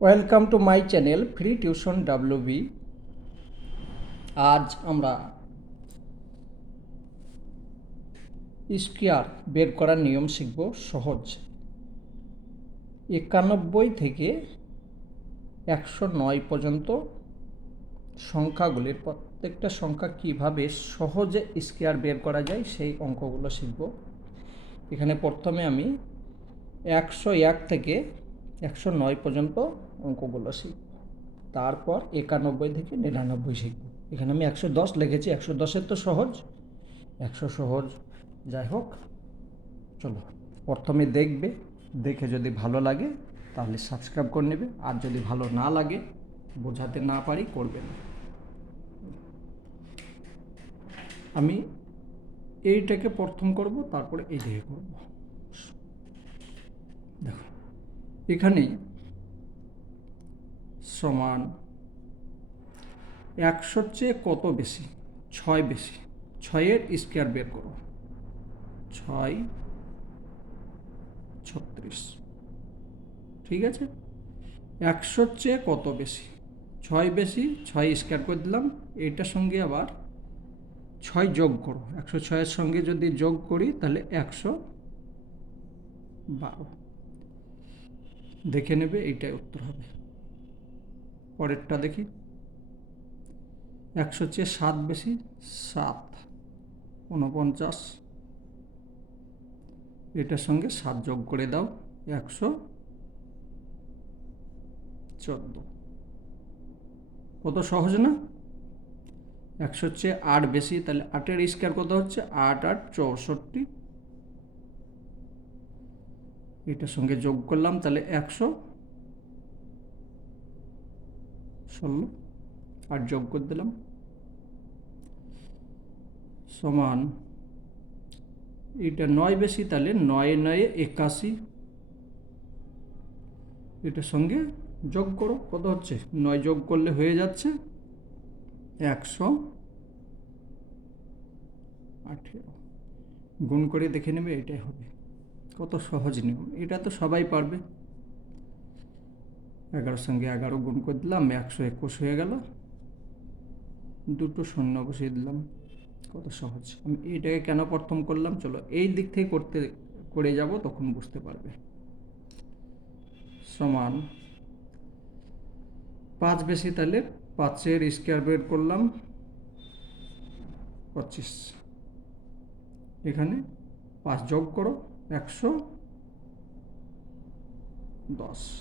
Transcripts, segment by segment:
Welcome to my channel free tuition WB আজ আমরা square বের করার নিয়ম শিখব সহজ। একানব্বই থেকে একশো নয় পর্যন্ত সংখ্যাগুলির প্রত্যেকটা সংখ্যা কীভাবে সহজে স্কোয়ার বের করা যায় সেই অঙ্কগুলো শিখব। এখানে প্রথমে আমি একশো এক থেকে একশো নয় পর্যন্ত অঙ্কগুলো শিখব। তারপর একানব্বই থেকে নিরানব্বই শিখব। এখানে আমি একশো দশ লিখেছি, একশো দশের তো সহজ। একশো সহজ, যাই হোক, চলো। প্রথমে দেখবে, দেখে যদি ভালো লাগে, তাহলে সাবস্ক্রাইব করে নেবে। আর যদি ভালো না লাগে, বোঝাতে না পারি, করবে না। আমি এইটাকে প্রথম করব, তারপরে এইটাকে করব। দেখো। এখানে সমান একশোর চেয়ে কত বেশি? ছয় বেশি। ছয়ের স্কোয়ার বের করো। ছয় ছত্রিশ। ঠিক আছে? একশোর চেয়ে কত বেশি? ছয় বেশি, ছয় স্কোয়ার করে দিলাম। এইটার সঙ্গে আবার ছয় যোগ করো। একশো ছয়ের সঙ্গে যদি যোগ করি, তাহলে একশো বারো। দেখে নেবে, এইটাই উত্তর হবে। পরেরটা দেখি। একশো চেয়ে সাত বেশি, সাত। উনপঞ্চাশ। এটার সঙ্গে সাত যোগ করে দাও, একশো চোদ্দ। কত সহজ না? একশো চেয়ে আট বেশি, তাহলে আটের স্কোয়ার কত হচ্ছে? আট আট, চৌষট্টি। এটার সঙ্গে যোগ করলাম, তাহলে একশো ষোলো, আর যোগ করে দিলাম সমান এটা নয় বেশি, তাহলে নয়ে নয়ে একাশি। এটার সঙ্গে যোগ করো, কত হচ্ছে? নয় যোগ করলে হয়ে যাচ্ছে একশো আঠেরো। গুণ করে দেখে নেবে, এটাই হবে। কত সহজ নিয়ম। এটা তো সবাই পারবে। এগারোর সঙ্গে এগারো গুণ করে দিলাম, একশো একুশ হয়ে গেল। দুটো শূন্য বসিয়ে দিলাম। কত সহজ। আমি এটাকে কেন প্রথম করলাম? চলো এই দিক থেকে করতে, করে যাব, তখন বুঝতে পারবে। সমান পাঁচ বেশি তাহলে পাঁচের স্কোয়ার বের করলাম। পঁচিশ। এখানে পাঁচ যোগ করো। একশো দশ।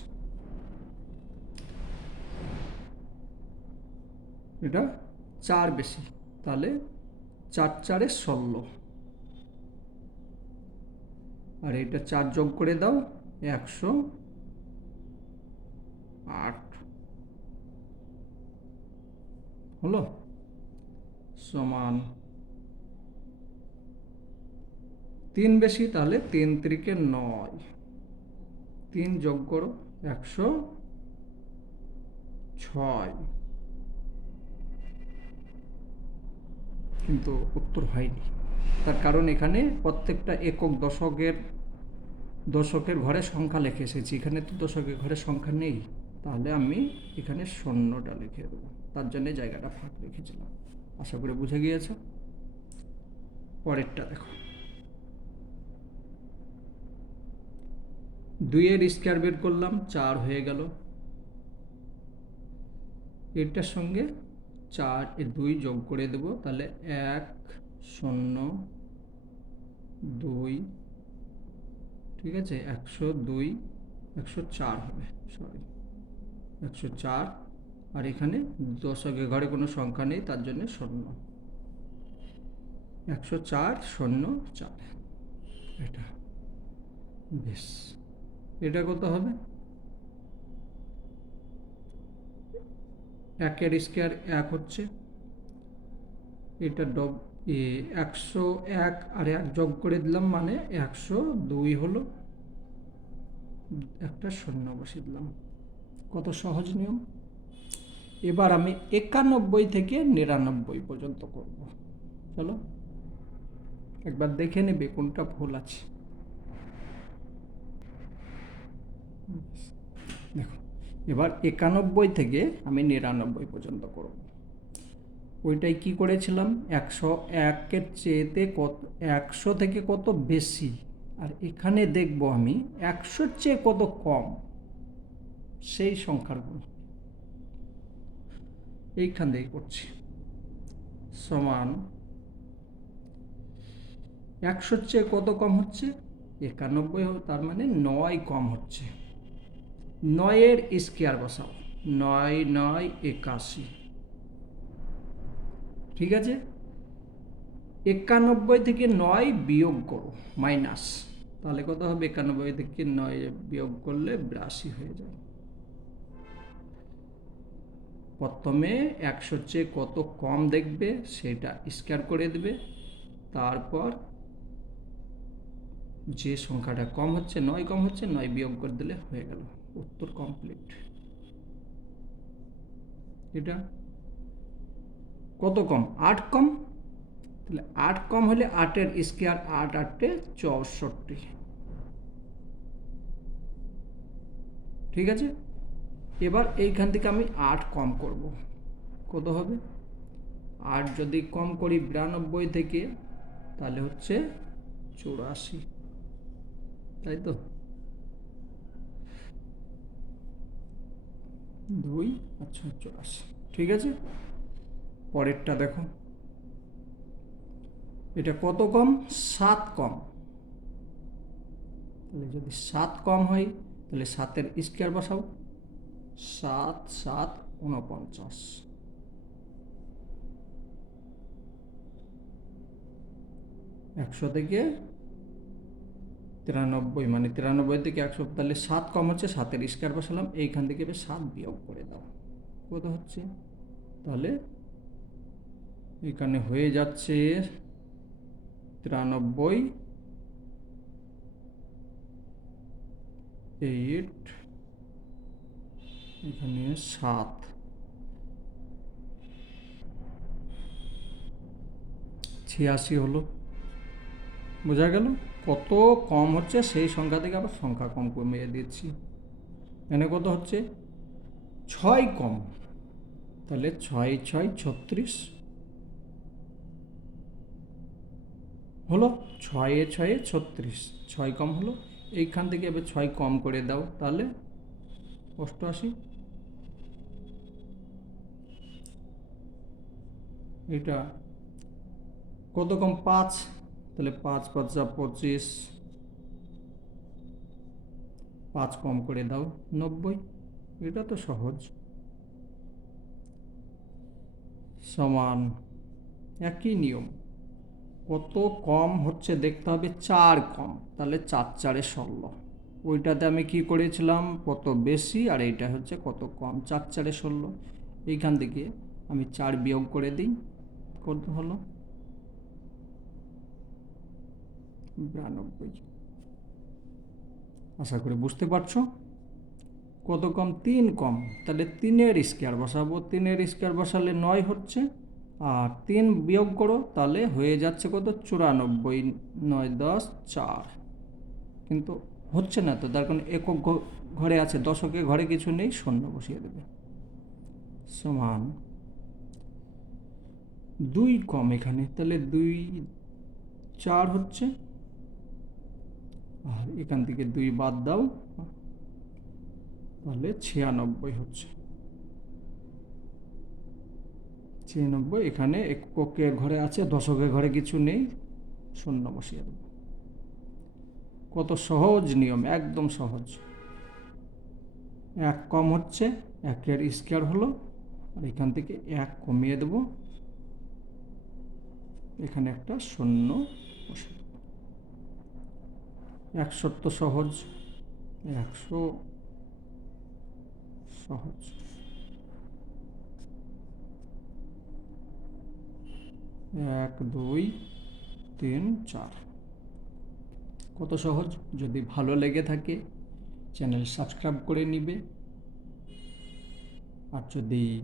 এটা চার বেশি, তাহলে চার চারে ষোলো। আর এটা চার যোগ করে দাও, একশো আট। হলো? সমান তিন বেশি তাহলে তিন ত্রিকে নয়। তিন যোগ করো একশো ছয়। কিন্তু উত্তর হয়নি। তার কারণ এখানে প্রত্যেকটা একক দশকের দশকের ঘরে সংখ্যা লিখে এসেছি। এখানে তো দশকের ঘরে সংখ্যা নেই। তাহলে আমি এখানে শূন্যটা লিখে দেবো। তার জন্যে জায়গাটা ফাঁক রেখেছিলাম। আশা করে বুঝে গিয়েছ? পরেরটা দেখো। দুইয়ের স্কোয়ার বের করলাম, চার হয়ে গেল। এটার সঙ্গে চার এ দুই যোগ করে দেব, তাহলে এক, শূন্য, দুই, ঠিক আছে? একশো দুই, একশো চার হবে সরি একশো চার, আর এখানে দশকে ঘরে কোনো সংখ্যা নেই, তার জন্য শূন্য। একশো চার, শূন্য, চার। এটা, বেশ। এটা কত হবে? একের স্কোয়ার এক হচ্ছে, এটা ডব একশো এক আর এক যোগ করে দিলাম মানে একশো দুই হলো, একটা শূন্য বসিয়ে দিলাম। কত সহজ নিয়ম? এবার আমি একানব্বই থেকে নিরানব্বই পর্যন্ত করব। চলো, একবার দেখে নেবে কোনটা ভুল আছে। দেখো, এবার একানব্বই থেকে আমি নিরানব্বই পর্যন্ত করব। ওইটাই কি করেছিলাম? একশো একের চেয়েতে কত, একশো থেকে কত বেশি? আর এখানে দেখব আমি, একশোর চেয়ে কত কম? সেই সংখ্যাগুলো। এইখান থেকে করছি। সমান একশোর চেয়ে কত কম হচ্ছে? একানব্বই তার মানে নয় কম হচ্ছে। নয়ের স্কেয়ার বসাও। নয় নয়, একাশি। ঠিক আছে? একানব্বই থেকে নয় বিয়োগ করো, মাইনাস। তাহলে কত হবে? একানব্বই থেকে নয় বিয়োগ করলে বিরাশি হয়ে যাবে প্রথমে একশো চেয়ে কত কম দেখবে, সেটা স্কোয়ার করে দেবে। তারপর যে সংখ্যাটা কম হচ্ছে, নয় কম হচ্ছে, নয় বিয়োগ করে দিলে হয়ে গেল। উত্তর কমপ্লিট এটা কত কম? আট কম? তাহলে আট কম হলে আটের স্কোয়ার আট আটটে চৌষট্টি। ঠিক আছে? এবার এইখান থেকে আমি আট কম করব। কত হবে? আট যদি কম করি বিরানব্বই থেকে, তাহলে হচ্ছে চুরাশি। তাই তো? দুই আচ্ছা চুরাশি। ঠিক আছে? পরেরটা দেখো। এটা কত কম? সাত কম। তাহলে যদি সাত কম হয়, তাহলে সাতের স্কোয়ার বসাও। সাত সাত উনপঞ্চাশ একশো থেকে তিরানব্বই মানে তিরানব্বই থেকে একশো তাহলে সাত কম হচ্ছে, সাতের স্কোয়ার বসালাম এইখান থেকে সাত বিয়োগ করে দাও। কত হচ্ছে? তাহলে এখানে হয়ে যাচ্ছে তিরানব্বই এইট এখানে সাত। ছিয়াশি হলো। বোঝা গেল? কত কম হচ্ছে, সেই সংখ্যা থেকে আবার সংখ্যা কম কমিয়ে দিচ্ছি। এখানে কত হচ্ছে? ছয় কম। তাহলে ছয় ছয় ছত্রিশ হলো ছয়ে ছয়ে ছত্রিশ। ছয় কম হলো, এইখান থেকে এবার ছয় কম করে দাও, তাহলে অষ্টআশি। এটা কত কম? পাঁচ। তাহলে পাঁচ পাঁচ পাঁচা পঁচিশ, পাঁচ কম করে দাও নব্বই। এটা তো সহজ। সমান একই নিয়ম। কত কম হচ্ছে দেখতে হবে চার কম, তাহলে চার চারে ষোলো। ওইটাতে আমি কি করেছিলাম? কত বেশি আর এইটা হচ্ছে কত কম, চার চারে ষোলো। এইখান থেকে আমি চার বিয়োগ করে দিই, কত হলো? বিরানব্বই আশা করি বুঝতে পারছ? কত কম? তিন কম। তাহলে তিনের স্কোয়ার বসাবো। তিনের স্কোয়ার বসালে নয় হচ্ছে, আর তিন বিয়োগ করো, তাহলে হয়ে যাচ্ছে কত? চুরানব্বই, নয়, দশ, চার। কিন্তু হচ্ছে না তো, তার কারণ একক ঘরে আছে, দশকে ঘরে কিছু নেই, শূন্য বসিয়ে দেবে। সমান দুই কম এখানে, তাহলে দুই, চার হচ্ছে আর এখান থেকে দুই বাদ দাও। তাহলে ছিয়ানব্বই হচ্ছে। ছিয়ানব্বই, এখানে এককের ঘরে আছে দশকের ঘরে কিছু নেই। শূন্য বসিয়ে দেবো। কত সহজ নিয়ম, একদম সহজ। এক কম হচ্ছে, একের স্কোয়ার হলো, আর এখান থেকে এক কমিয়ে দেব। এখানে একটা শূন্য বসে একশো তো সহজ, একশো সহজ। এক, দুই, তিন, চার। কত সহজ? যদি ভালো লেগে থাকে, চ্যানেল সাবস্ক্রাইব করে নিবে। আর যদি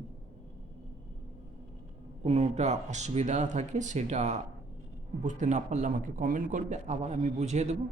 কোনোটা অসুবিধা থাকে, সেটা বুঝতে না পারলে আমাকে কমেন্ট করবে, আবার আমি বুঝিয়ে দেবো।